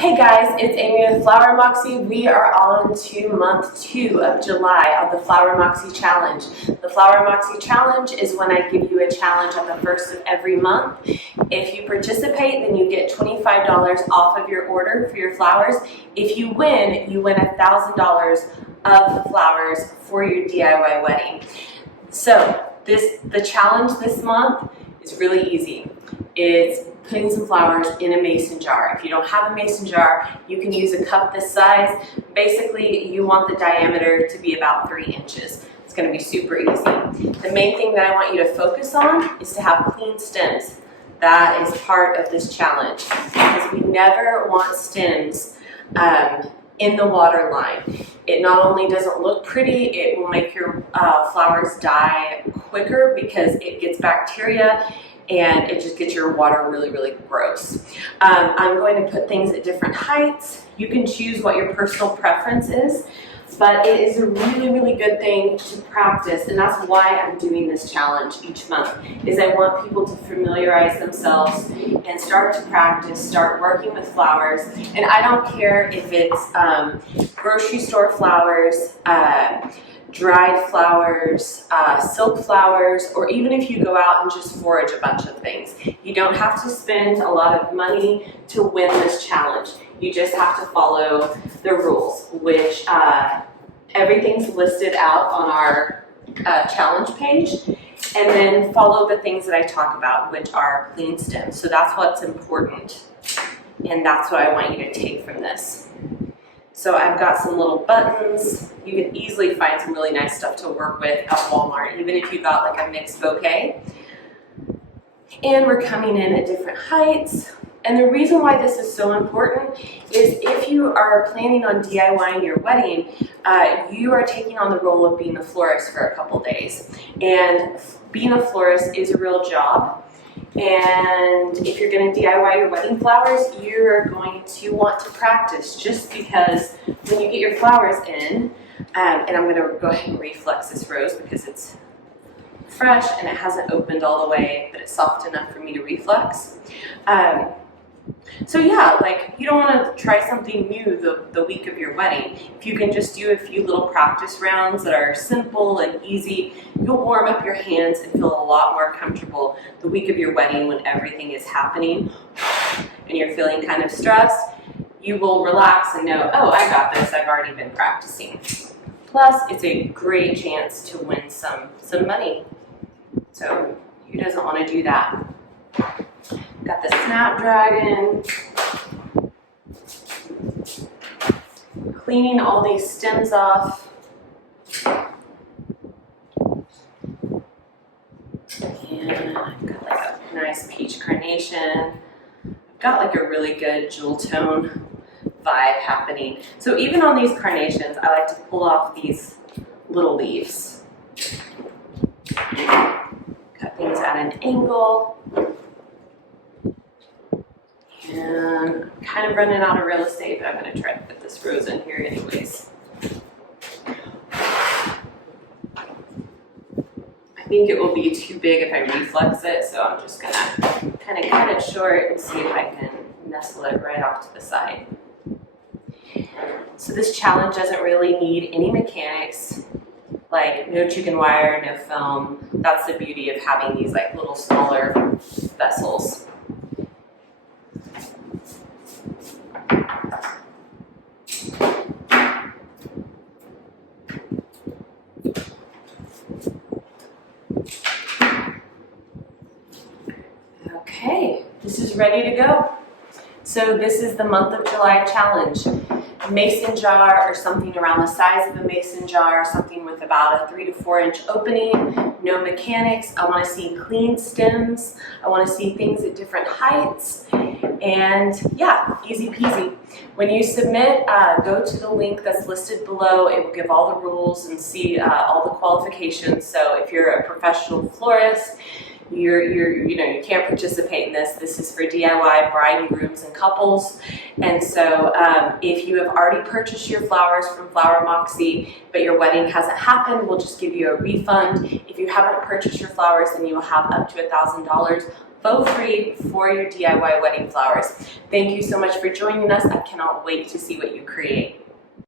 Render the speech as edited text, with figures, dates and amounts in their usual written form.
Hey guys, it's Amy with Flower Moxie. We are on to month 2 of July of the Flower Moxie Challenge. The Flower Moxie Challenge is when I give you a challenge on the first of every month. If you participate, then you get $25 off of your order for your flowers. If you win $1,000 of flowers for your DIY wedding. So the challenge this month is really easy. It's putting some flowers in a mason jar. If you don't have a mason jar, you can use a cup this size. Basically, you want the diameter to be about 3 inches. It's going to be super easy. The main thing that I want you to focus on is to have clean stems. That is part of this challenge because we never want stems in the water line. It not only doesn't look pretty, it will make your flowers die quicker because it gets bacteria and it just gets your water really, really gross. I'm going to put things at different heights. You can choose what your personal preference is, but it is a really, really good thing to practice, and that's why I'm doing this challenge each month, is I want people to familiarize themselves and start to practice, start working with flowers. And I don't care if it's grocery store flowers, dried flowers, silk flowers, or even if you go out and just forage a bunch of things. You don't have to spend a lot of money to win this challenge. You just have to follow the rules, which everything's listed out on our challenge page, and then follow the things that I talk about, which are clean stems. So that's what's important, and that's what I want you to take from this. So I've got some little buttons. You can easily find some really nice stuff to work with at Walmart, even if you got like a mixed bouquet. And we're coming in at different heights. And the reason why this is so important is if you are planning on DIYing your wedding, you are taking on the role of being a florist for a couple days. And being a florist is a real job. And if you're going to DIY your wedding flowers, you're going to want to practice, just because when you get your flowers in, and I'm going to go ahead and reflex this rose because it's fresh and it hasn't opened all the way, but it's soft enough for me to reflex. So yeah, like you don't want to try something new the week of your wedding. If you can just do a few little practice rounds that are simple and easy, you'll warm up your hands and feel a lot more comfortable the week of your wedding when everything is happening and you're feeling kind of stressed. You will relax and know, oh, I got this, I've already been practicing. Plus, it's a great chance to win some money. So who doesn't want to do that? Got the Snapdragon. Cleaning all these stems off. And I've got like a nice peach carnation. I've got like a really good jewel tone vibe happening. So even on these carnations, I like to pull off these little leaves. Cut things at an angle. And I'm kind of running out of real estate, but I'm going to try to put this rose in here anyways. I think it will be too big if I reflex it, so I'm just going to kind of cut it short and see if I can nestle it right off to the side. So this challenge doesn't really need any mechanics, like no chicken wire, no film. That's the beauty of having these like little smaller vessels. Okay, this is ready to go. So this is the month of July challenge. Mason jar, or something around the size of a mason jar, something with about a 3 to 4 inch opening, no mechanics. I want to see clean stems. I want to see things at different heights. And yeah, easy peasy. When you submit, go to the link that's listed below. It will give all the rules and see all the qualifications. So if you're a professional florist, you can't participate in this. This is for DIY bride and grooms and couples. And so if you have already purchased your flowers from Flower Moxie, but your wedding hasn't happened, we'll just give you a refund. If you haven't purchased your flowers, then you will have up to $1,000 faux free for your DIY wedding flowers. Thank you so much for joining us. I cannot wait to see what you create.